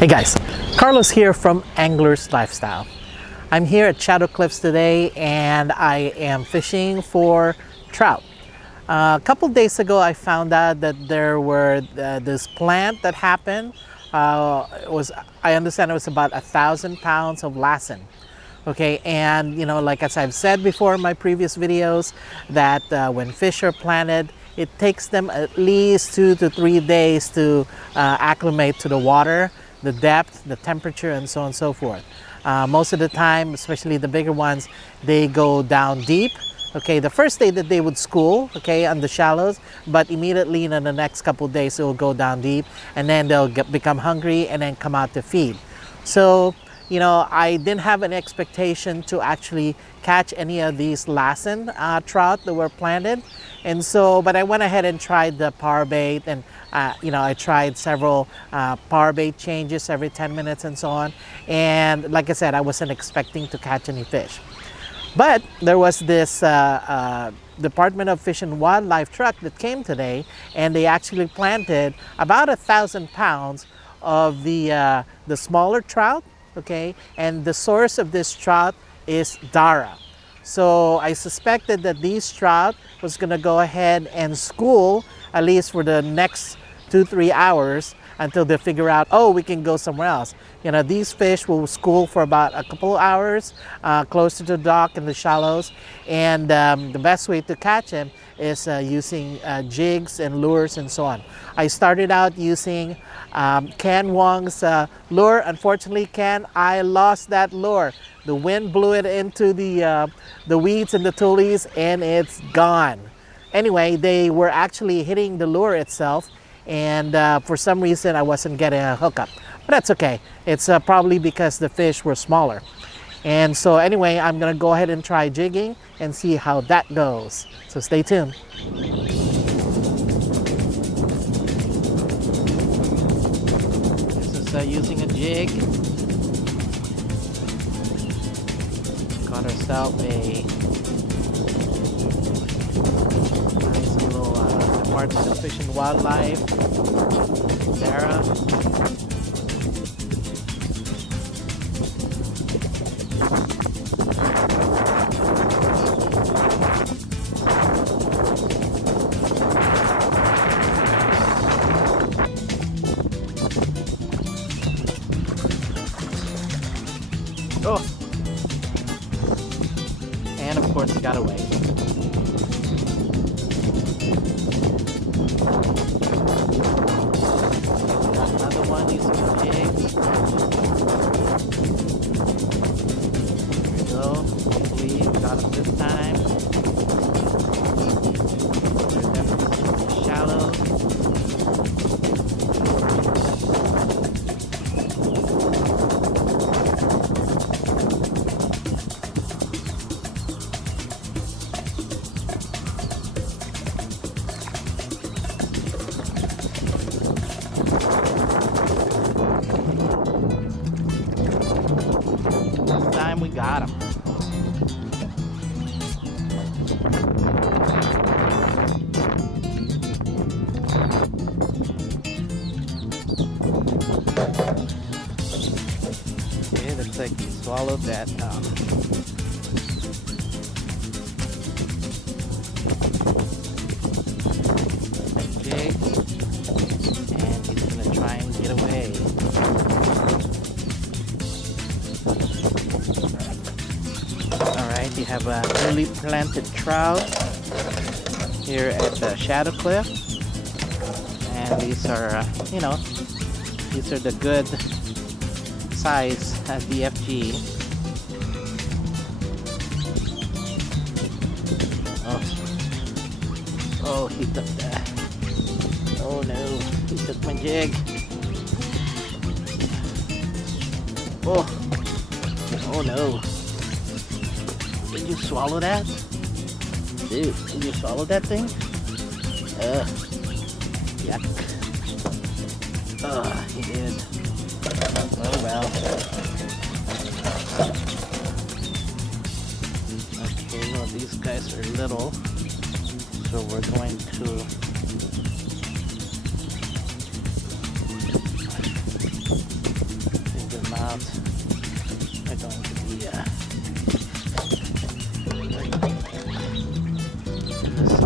Hey guys, Carlos here from Angler's Lifestyle. I'm here at Shadow Cliffs today and I am fishing for trout. A couple days ago I found out that there were this plant that happened. I understand it was about 1,000 pounds of lassen. Okay, and like as I've said before in my previous videos, that when fish are planted, it takes them at least 2 to 3 days to acclimate to the water, the depth, the temperature, and so on and so forth. Most of the time, especially the bigger ones, they go down deep. Okay, the first day that they would school, okay, on the shallows, but immediately in the next couple of days, it will go down deep, and then they'll become hungry and then come out to feed. So, I didn't have an expectation to actually catch any of these lassen trout that were planted. And so, but I went ahead and tried the power bait, and I tried several power bait changes every 10 minutes and so on. And like I said, I wasn't expecting to catch any fish. But there was this Department of Fish and Wildlife truck that came today, and they actually planted about 1,000 pounds of the smaller trout. Okay, and the source of this trout is Dara. So I suspected that these trout was going to go ahead and school at least for the next 2-3 hours until they figure out, oh, we can go somewhere else. These fish will school for about a couple hours closer to the dock in the shallows, and the best way to catch them is using jigs and lures and so on. I started out using Ken Wong's lure. Unfortunately, Ken, I lost that lure. The wind blew it into the weeds and the tules, and it's gone. Anyway, they were actually hitting the lure itself, and for some reason I wasn't getting a hookup. But that's okay. It's probably because the fish were smaller. And so anyway, I'm gonna go ahead and try jigging and see how that goes. So stay tuned. This is using a jig. Got ourselves a nice little Department of Fish and Wildlife Sarah. Oh, and of course it got away. Got another one using a jig. There we go. Hopefully we got him this time. They're definitely shallow. We got him. Okay, looks like he swallowed that jig, and he's gonna try and get away. You have a newly planted trout here at the Shadow Cliff, and these are, these are the good size DFG. Oh, he took that. Oh no, he took my jig. Oh no. Did you swallow that? Dude, did you swallow that thing? Yuck. He did. Oh well. Okay, well these guys are little, so we're going to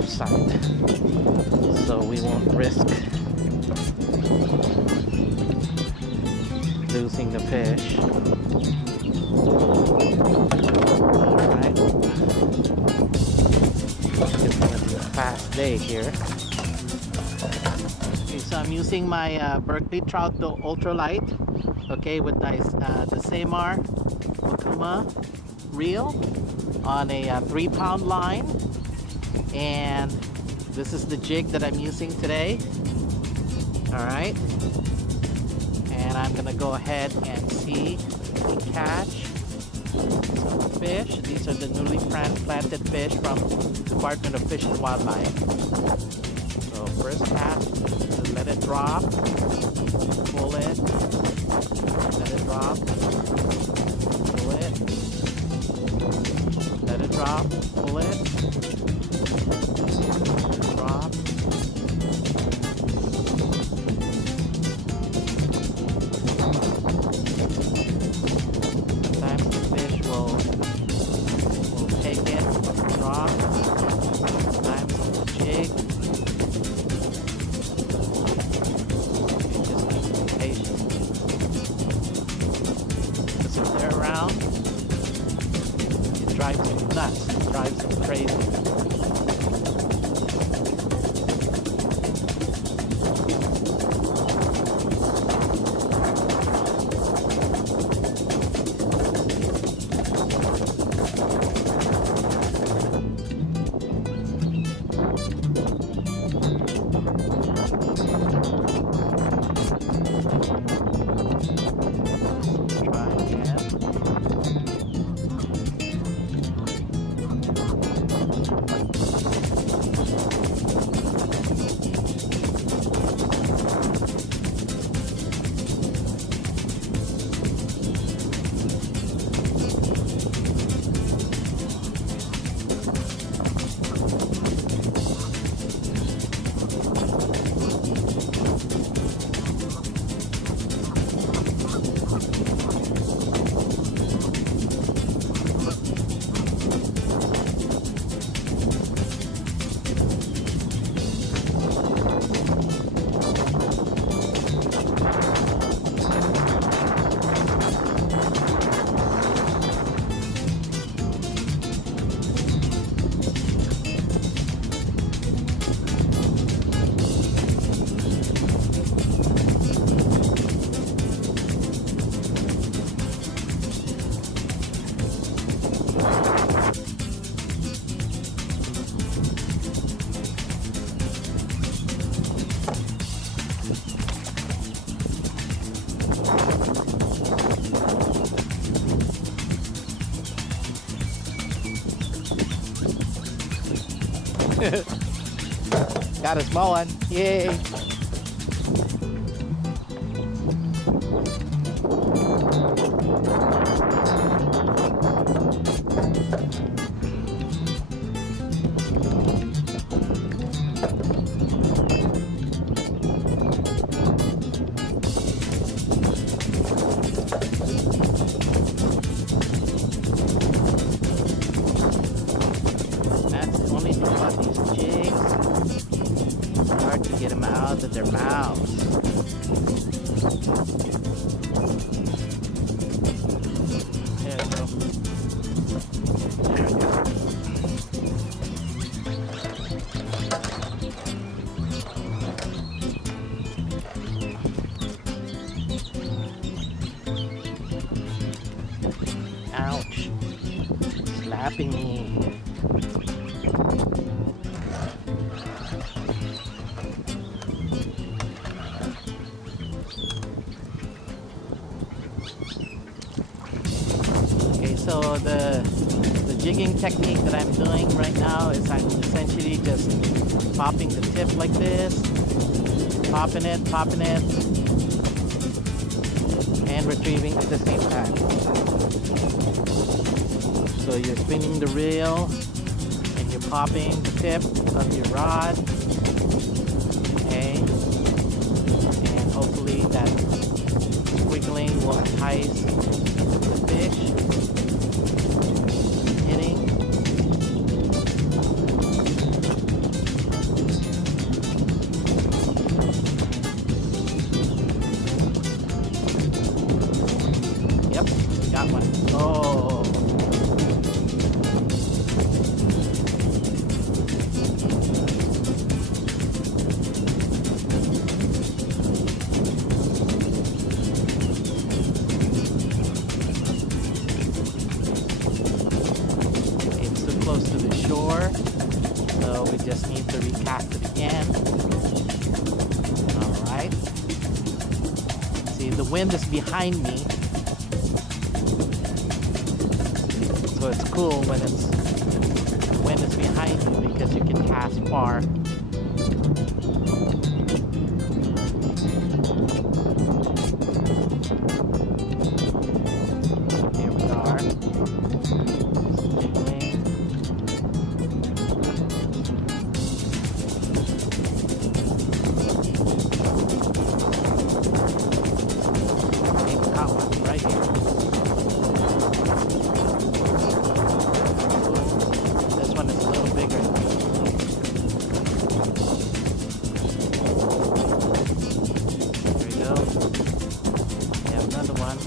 rough side, so we won't risk losing the fish. Alright. It's gonna be a fast day here. Okay, so I'm using my Berkeley Trout Ultralight, okay, with nice the Samar Okuma reel on a 3-pound line, and this is the jig that I'm using today. Alright, and I'm gonna go ahead and see if we can catch some fish. These are the newly planted fish from Department of Fish and Wildlife. So first cast, just let it drop, pull it, let it drop, pull it, let it drop, pull it, let it drop. Sometimes the fish will take it, drop. Sometimes it will jig. You just need to be patient. Because if they're around, it drives them nuts, it drives them crazy. Got a small one. Yay! That's the only thing about these jigs. It's hard to get them out of their mouths. There we go. There we go. Ouch. Slapping me. Okay, so the jigging technique that I'm doing right now is I'm essentially just popping the tip like this, popping it, and retrieving at the same time. So you're spinning the reel and you're popping the tip of your rod, okay, and hopefully that squiggling will entice the fish hitting. close to the shore, so we just need to recast it again. Alright. See, the wind is behind me, so it's cool when the wind is behind you because you can cast far. Here we are. Jiggling. Okay, caught one right here. This one is a little bigger. There we go. We have another one.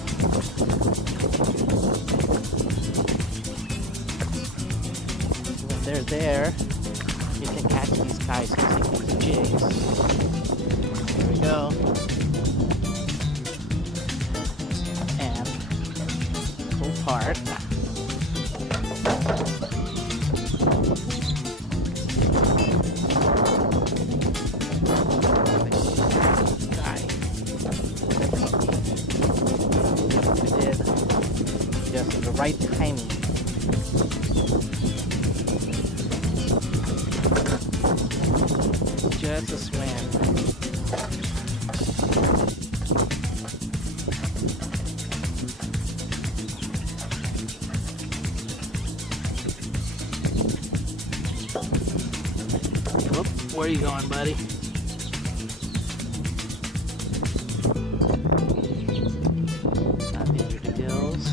When they're there, you can catch these guys using these jigs. There we go. And pull apart. Just the right timing. Just a swim. Whoop, where are you going, buddy? Nothing to gills.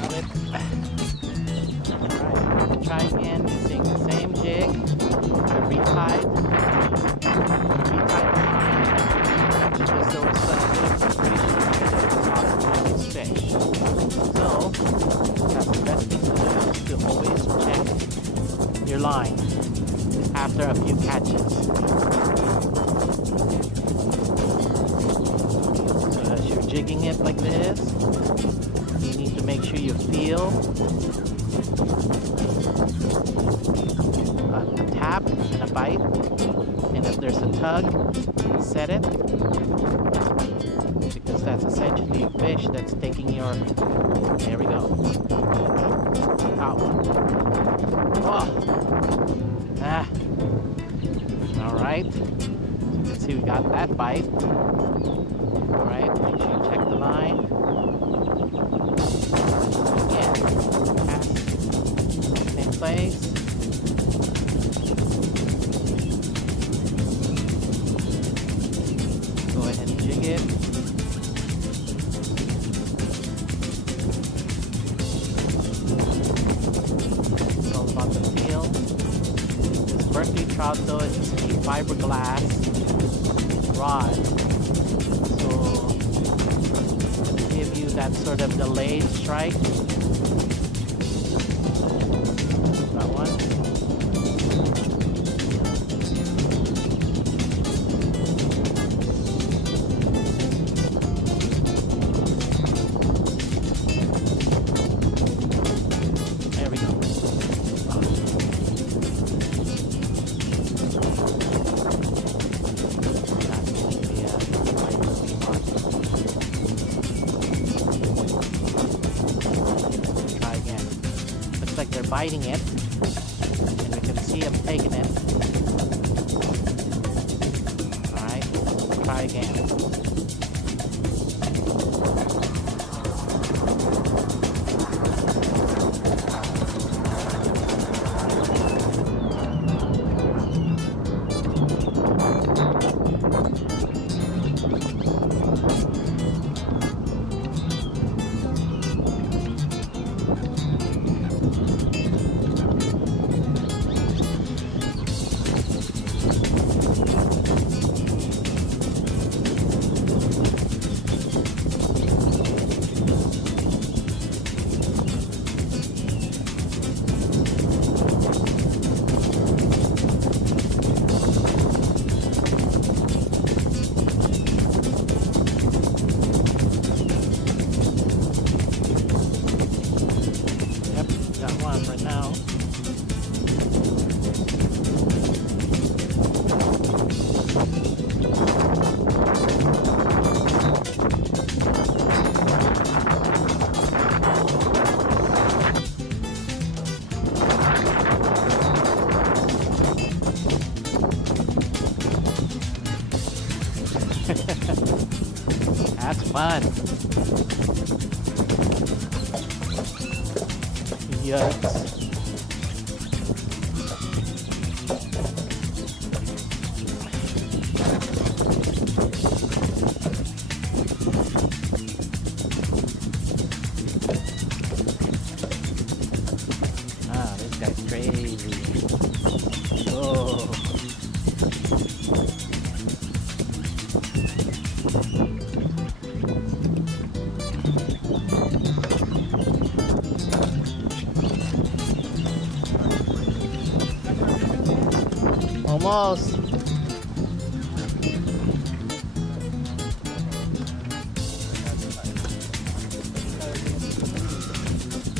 Alright, try again using the same jig. Retied because those fish. So that's the best thing to do is to always check your line after a few catches. So as you're jigging it like this, you need to make sure you feel a tap and a bite, and if there's a tug, set it, because that's essentially a fish that's taking your, there we go, got one. Oh. Ah. Alright, so you can see we got that bite. Alright, make sure you check the line. Again, cast, same place. Go ahead and jig it. It's all about the feel. This Berkeley trout though is a fiberglass rod, so to give you that sort of delayed strike. That one. Like they're biting it, and we can see them taking it. Alright, try again. one right now. That's fun. Yucks. Ah, this guy's crazy. Oh. Almost.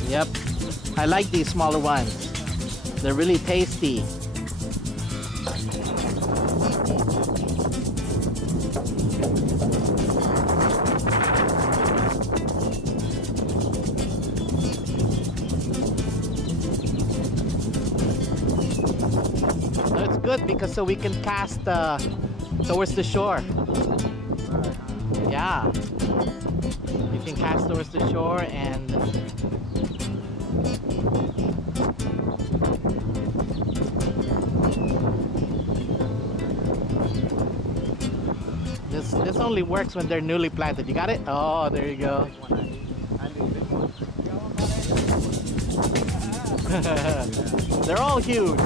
Yep. I like these smaller ones. They're really tasty. It's good because so we can cast towards the shore. Yeah. You can cast towards the shore and this only works when they're newly planted. You got it? Oh, there you go. They're all huge.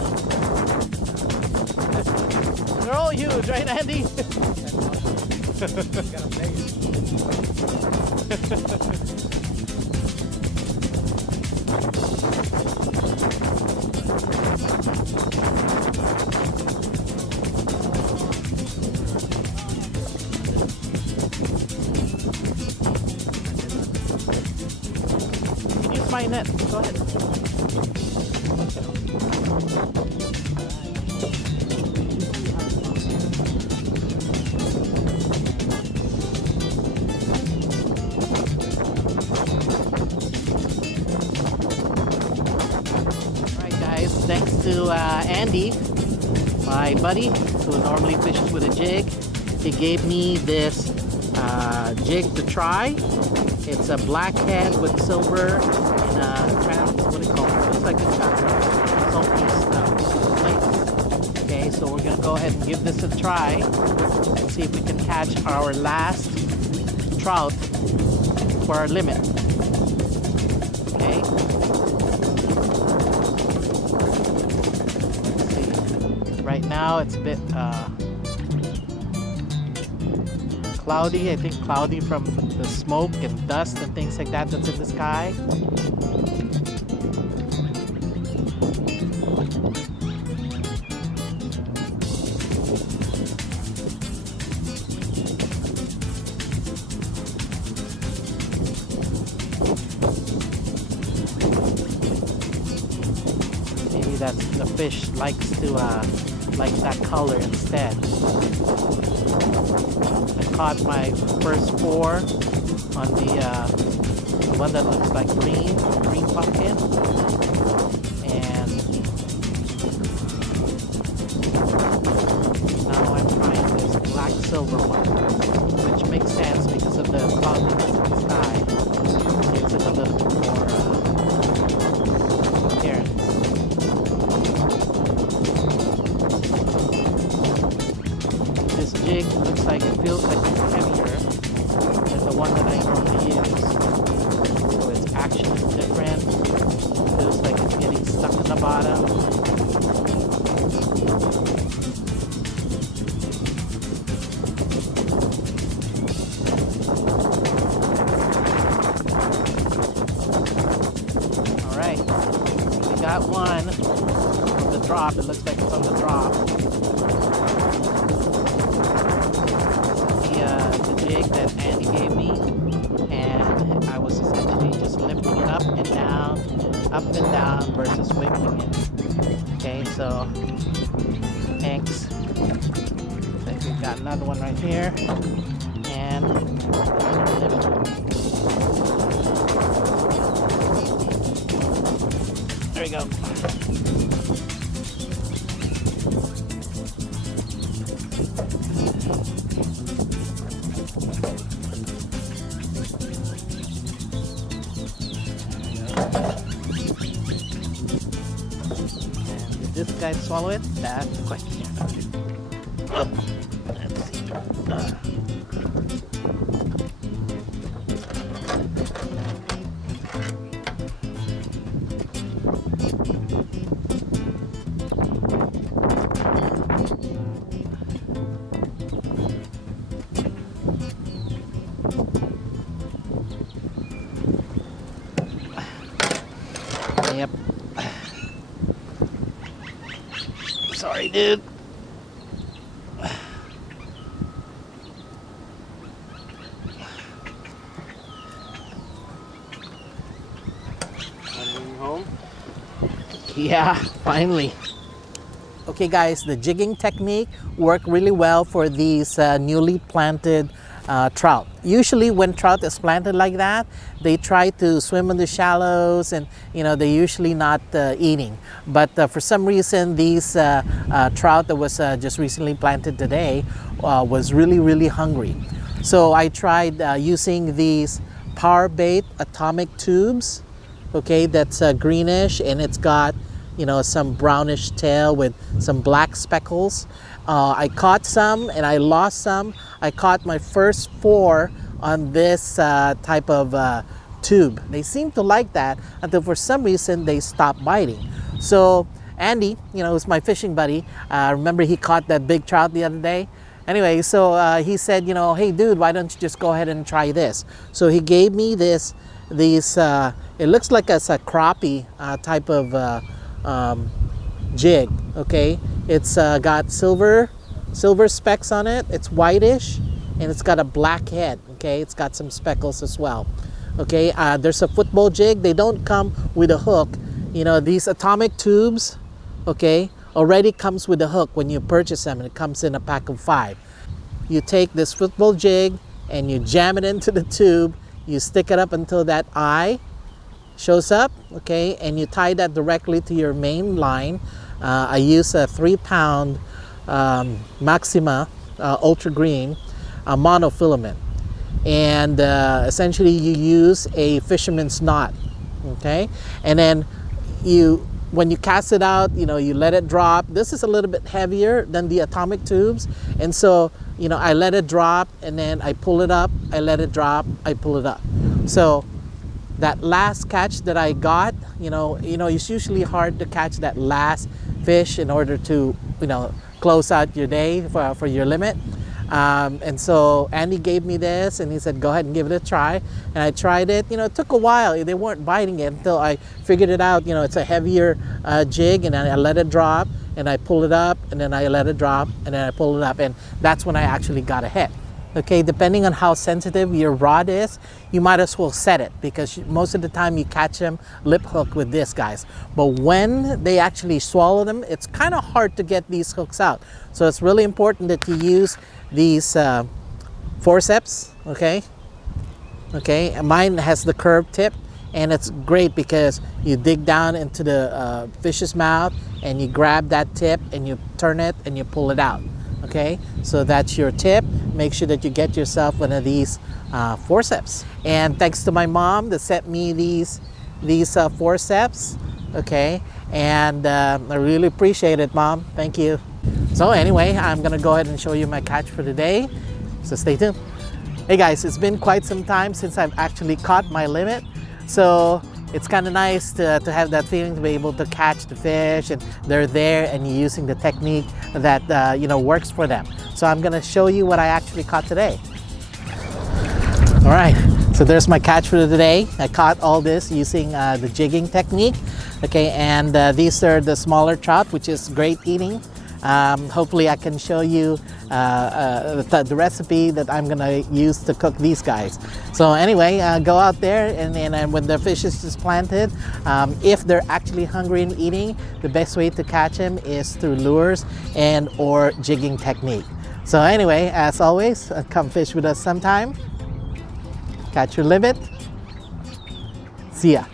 They're all huge, right, Andy? You can use my net. Go ahead. Thanks to Andy, my buddy, who normally fishes with a jig. He gave me this jig to try. It's a blackhead with silver and what do you call it? Looks like a salty plate. Okay, so we're gonna go ahead and give this a try and see if we can catch our last trout for our limit. Okay. Right now it's a bit cloudy. I think cloudy from the smoke and dust and things like that that's in the sky. Maybe that's the fish likes to like that color instead. I caught my first 4 on the one that looks like green pumpkin, and now I'm trying this black silver one, which makes sense because of the cloudiness in the sky. It gives it a little bit more appearance. This jig looks like it feels like it's heavier than the one that I normally use. So its action is different. Feels like it's getting stuck in the bottom. Alright, we got one on the drop. It looks like it's on the drop. The jig that Andy gave me, and I was essentially just lifting it up and down, up and down versus whipping it. Okay, so thanks. I think we've got another one right here. And there we go. And did this guy swallow it? That's the question. Oh, let's see. Yep. Sorry, dude. Home? Yeah, finally. Okay guys, the jigging technique worked really well for these newly planted trout. Usually when trout is planted like that, they try to swim in the shallows and they're usually not eating. But for some reason these trout that was just recently planted today was really hungry. So I tried using these power bait atomic tubes. Okay, that's greenish and it's got some brownish tail with some black speckles. I caught some and I lost some. I caught my first 4 on this type of tube. They seem to like that until for some reason they stopped biting. So Andy, who's my fishing buddy, remember he caught that big trout the other day? Anyway, so he said, hey dude, why don't you just go ahead and try this? So he gave me these, it looks like it's a crappie type of jig, okay? It's got silver specks on it. It's whitish and it's got a black head, okay? It's got some speckles as well, okay? There's a football jig. They don't come with a hook. These atomic tubes, okay, already comes with a hook when you purchase them, and it comes in a pack of 5. You take this football jig and you jam it into the tube. You stick it up until that eye shows up, okay, and you tie that directly to your main line. I use a 3-pound Maxima Ultra Green monofilament, and essentially you use a fisherman's knot, okay, and then when you cast it out, you let it drop. This is a little bit heavier than the atomic tubes, and so I let it drop and then I pull it up, I let it drop, I pull it up. So that last catch that I got, it's usually hard to catch that last fish in order to, close out your day for your limit. And so Andy gave me this and he said, go ahead and give it a try. And I tried it. It took a while. They weren't biting it until I figured it out. It's a heavier jig, and I let it drop and I pull it up, and then I let it drop and then I pull it up. And that's when I actually got a hit. Okay, depending on how sensitive your rod is, you might as well set it, because most of the time you catch them lip hook with this, guys. But when they actually swallow them, it's kind of hard to get these hooks out. So it's really important that you use these forceps, okay? Okay, and mine has the curved tip, and it's great because you dig down into the fish's mouth and you grab that tip and you turn it and you pull it out. Okay, so that's your tip. Make sure that you get yourself one of these forceps. And thanks to my mom that sent me these forceps. Okay, and I really appreciate it, Mom. Thank you. So anyway, I'm gonna go ahead and show you my catch for today. So stay tuned. Hey guys, it's been quite some time since I've actually caught my limit. So it's kind of nice to have that feeling to be able to catch the fish and they're there and you're using the technique that works for them. So I'm gonna show you what I actually caught today. All right, so there's my catch for today. I caught all this using the jigging technique. Okay, and these are the smaller trout, which is great eating. Hopefully I can show you the recipe that I'm gonna use to cook these guys. So anyway, go out there and when the fish is just planted, if they're actually hungry and eating, the best way to catch them is through lures and or jigging technique. So anyway, as always, come fish with us sometime. Catch your limit. See ya.